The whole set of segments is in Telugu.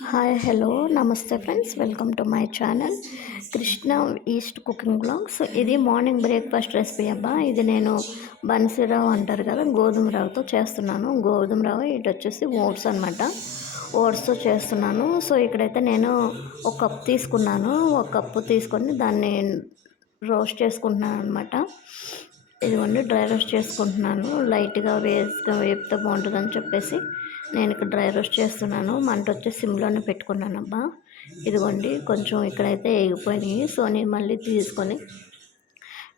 హాయ్ హలో నమస్తే friends, welcome to my channel Krishna east cooking blogs. ఇది మార్నింగ్ బ్రేక్ఫాస్ట్ రెసిపీ అబ్బా. ఇది నేను బన్సీ రవ్వ అంటారు కదా, గోధుమ రవ్వతో చేస్తున్నాను. గోధుమ రవ్వ ఇటు వచ్చేసి ఓట్స్ అనమాట, ఓట్స్తో చేస్తున్నాను. సో ఇక్కడైతే నేను ఒక కప్ తీసుకున్నాను. ఒక కప్పు తీసుకొని దాన్ని రోస్ట్ చేసుకుంటున్నాను అనమాట. ఇదిగోండి డ్రై రోస్ట్ చేసుకుంటున్నాను. లైట్గా వేపితే బాగుంటుందని చెప్పేసి నేను ఇక్కడ డ్రై రోస్ట్ చేస్తున్నాను. మంట వచ్చి సిమ్లోనే పెట్టుకున్నాను అబ్బా. ఇదిగోండి కొంచెం ఇక్కడైతే ఎగిపోయినాయి. సో నేను మళ్ళీ తీసుకొని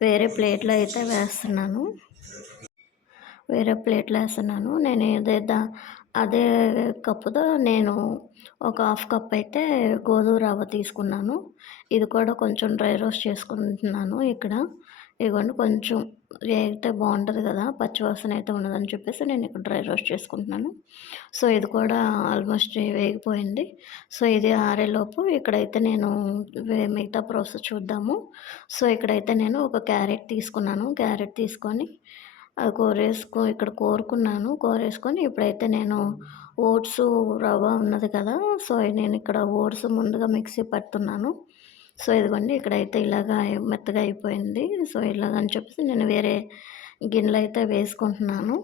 వేరే ప్లేట్లో అయితే వేస్తున్నాను. నేను అదే కప్పుతో నేను ఒక హాఫ్ కప్ అయితే గోధుమ రవ్వ తీసుకున్నాను. ఇది కూడా కొంచెం డ్రై రోస్ట్ చేసుకుంటున్నాను ఇక్కడ. ఇదిగోండి కొంచెం వేగితే బాగుంటుంది కదా, పచ్చివాసన అయితే ఉండదని చెప్పేసి నేను ఇక్కడ డ్రై రోస్ట్ చేసుకుంటున్నాను. సో ఇది కూడా ఆల్మోస్ట్ వేగిపోయింది. సో ఇది ఆరేలోపు ఇక్కడైతే నేను మిగతా ప్రాసెస్ చూద్దాము. సో ఇక్కడైతే నేను ఒక క్యారెట్ తీసుకున్నాను. క్యారెట్ తీసుకొని అది ఇక్కడ కోరేసుకొని ఇప్పుడైతే నేను ఓట్స్ రవ్వ ఉన్నది కదా, సో నేను ఇక్కడ ఓట్స్ ముందుగా మిక్సీ పడుతున్నాను. సో ఇదిగోండి ఇక్కడైతే ఇలాగా మెత్తగా అయిపోయింది. సో ఇలాగని చెప్పేసి నేను వేరే గిన్నెలో అయితే వేసుకుంటున్నాను.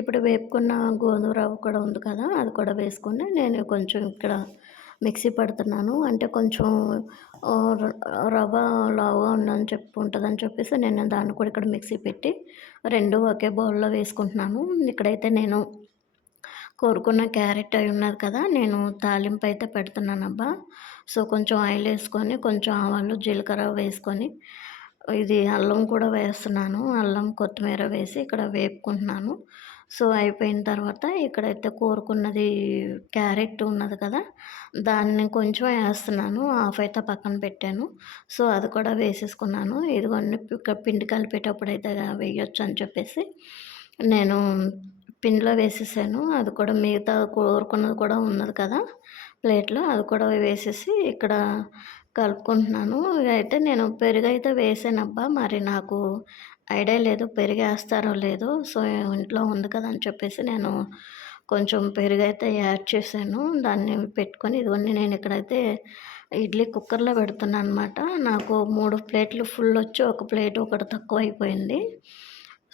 ఇప్పుడు వేపుకున్న గోధుమ రవ్వ కూడా ఉంది కదా, అది కూడా వేసుకొని నేను కొంచెం ఇక్కడ మిక్సీ పడుతున్నాను. అంటే కొంచెం రవ్వ లావుగా ఉంటుందని చెప్పేసి నేను దాన్ని కూడా ఇక్కడ మిక్సీ పెట్టి రెండు ఒకే బౌల్లో వేసుకుంటున్నాను. ఇక్కడైతే నేను కోరుకున్న క్యారెట్ అయి ఉన్నది కదా, నేను తాలింపు అయితే పెడుతున్నాను అబ్బా. సో కొంచెం ఆయిల్ వేసుకొని కొంచెం ఆవాలు జీలకర్ర వేసుకొని ఇది అల్లం కూడా వేస్తున్నాను. అల్లం కొత్తిమీర వేసి ఇక్కడ వేపుకుంటున్నాను. సో అయిపోయిన తర్వాత ఇక్కడైతే కోరుకున్నది క్యారెట్ ఉన్నది కదా, దాన్ని కొంచెం వేస్తున్నాను. హాఫ్ అయితే పక్కన పెట్టాను. సో అది కూడా వేసేసుకున్నాను. ఇదిగోండి పిండి కలిపేటప్పుడు అయితే వేయొచ్చు అని చెప్పేసి నేను పిండిలో వేసేసాను. అది కూడా మిగతా కోరుకున్నది కూడా ఉన్నది కదా ప్లేట్లో, అది కూడా వేసేసి ఇక్కడ కలుపుకుంటున్నాను. అయితే నేను పెరుగు అయితే వేసానబ్బా, మరి నాకు ఐడియా లేదు పెరుగు వేస్తారో లేదో. సో ఇంట్లో ఉంది కదా అని చెప్పేసి నేను కొంచెం పెరుగు అయితే యాడ్ చేశాను. దాన్ని పెట్టుకొని ఇదిగోండి నేను ఇక్కడైతే ఇడ్లీ కుక్కర్లో పెడుతున్నాను అనమాట. నాకు 3 ప్లేట్లు ఫుల్ వచ్చి ఒక ప్లేట్ ఒకటి తక్కువ అయిపోయింది.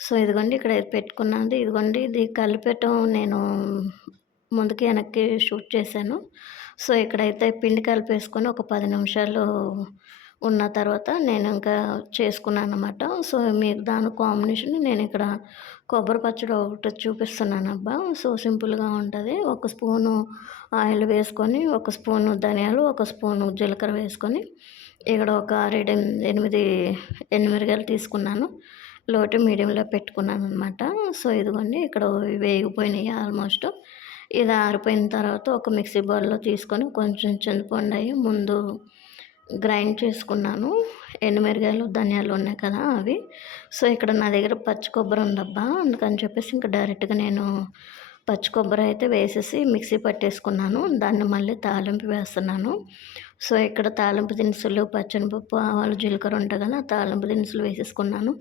సో ఇదిగోండి ఇక్కడ పెట్టుకున్నది. ఇదిగోండి ఇది కలిపేయటం నేను ముందుకి వెనక్కి షూట్ చేశాను. సో ఇక్కడైతే పిండి కలిపేసుకొని ఒక 10 నిమిషాలు ఉన్న తర్వాత నేను ఇంకా చేసుకున్నాను అనమాట. సో మీకు దాని కాంబినేషన్ నేను ఇక్కడ కొబ్బరి పచ్చడి ఒకటి చూపిస్తున్నాను అబ్బా. సో సింపుల్గా ఉంటుంది. ఒక స్పూను ఆయిల్ వేసుకొని, ఒక స్పూను ధనియాలు, ఒక స్పూను జీలకర్ర వేసుకొని ఇక్కడ ఒక 8 ఎండుమిరగాయలు తీసుకున్నాను. లోటు మీడియంలో పెట్టుకున్నాను అనమాట. సో ఇదిగోండి ఇక్కడ వేగిపోయినాయి ఆల్మోస్ట్. ఇది ఆరిపోయిన తర్వాత ఒక మిక్సీ బౌల్లో తీసుకొని కొంచెం చింతపండు ముందు గ్రైండ్ చేసుకున్నాను. ఎండుమిరగాయలు ధనియాలు ఉన్నాయి కదా అవి. సో ఇక్కడ నా దగ్గర పచ్చి కొబ్బరి ఉందబ్బా, అందుకని చెప్పేసి ఇంకా డైరెక్ట్గా నేను పచ్చి కొబ్బరి అయితే వేసేసి మిక్సీ పట్టేసుకున్నాను. దాన్ని మళ్ళీ తాలింపు వేస్తున్నాను. సో ఇక్కడ తాలింపు దినుసులు పచ్చనిపప్పు ఆవాలు జీలకర్ర ఉంటాయి కదా, తాలింపు దినుసులు వేసేసుకున్నాను.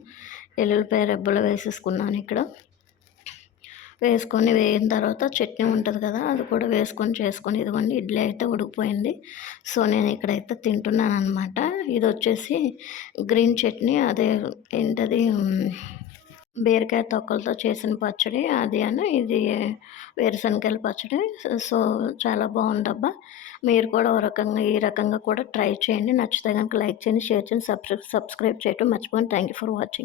ఎల్లుల్లిపాయ రెబ్బలు వేసేసుకున్నాను. ఇక్కడ వేసుకొని వేగిన తర్వాత చట్నీ ఉంటుంది కదా, అది కూడా చేసుకొని ఇదిగోండి ఇడ్లీ అయితే ఉడికిపోయింది. సో నేను ఇక్కడైతే తింటున్నాను అనమాట. ఇది వచ్చేసి గ్రీన్ చట్నీ, అదే ఏంటది బీరకాయ తొక్కలతో చేసిన పచ్చడి అది ఇది వేరుశనగకాయల పచ్చడి. సో చాలా బాగుందబ్బా. మీరు కూడా ఈ రకంగా కూడా ట్రై చేయండి. నచ్చితే కనుక లైక్ చేయండి, షేర్ చేయండి, సబ్స్క్రైబ్ చేయడం మర్చిపోండి. Thank you for watching.